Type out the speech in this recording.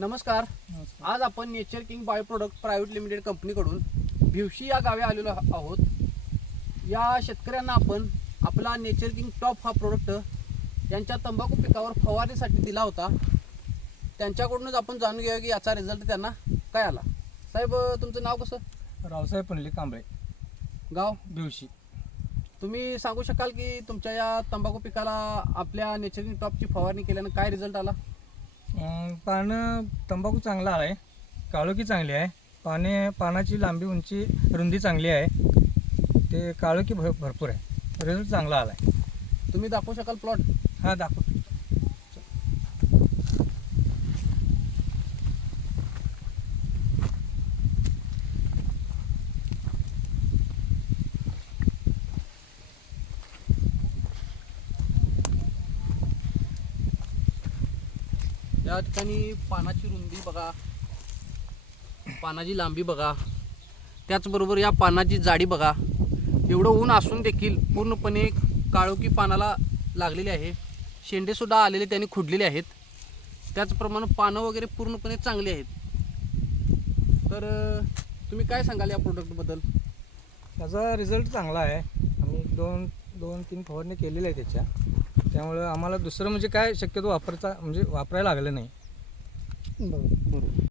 नमस्कार. आज आपण nature king bio product private limited कंपनीकडून भिवशी या गावी आलेलो आह- आहोत. या शेतकऱ्यांना आपण आपला नेचर किंग टॉप हा प्रोडक्ट यांच्या तंबाखू पिकावर फवारणीसाठी दिला होता. त्यांच्याकडूनच आपण जाणून घेऊया की याचा रिझल्ट त्यांना काय आला. साहेब तुमचं नाव कसं? रावसाहेब पनले कांबळे. गाव? दिवशी तुम्ही सांगू शकाल की तुमच्या या तंबाखू पिकाला आपल्या नेचर किंग टॉपची फवारणी केल्यानं काय रिझल्ट आला? अं, पानं तंबाखू चांगला आहे. काळोखी चांगली आहे. पाने पानाची लांबी उंची रुंदी चांगली आहे. ते काळोखी भर भरपूर आहे. रिझल्ट चांगला आला आहे तुम्ही दाखवू शकाल प्लॉट हा दाखवतो. या ठिकाणी पानाची रुंदी बघा. पानाची लांबी बघा. त्याचबरोबर या पानाची जाडी बघा. एवढं ऊन असून देखील पूर्णपणे काळोखी पानाला लागलेली आहे. शेंडेसुद्धा आलेले त्यांनी खुडलेले आहेत. त्याचप्रमाणे पानं वगैरे पूर्णपणे चांगली आहेत. तर तुम्ही काय सांगाल या प्रोडक्टबद्दल त्याचा रिझल्ट चांगला आहे. आम्ही दोन दोन तीन फवारणी केलेल्या आहे त्याच्या. त्यामुळं आम्हाला दुसरं म्हणजे काय शक्यतो वापरता म्हणजे वापरायला लागलं नाही. बरोबर.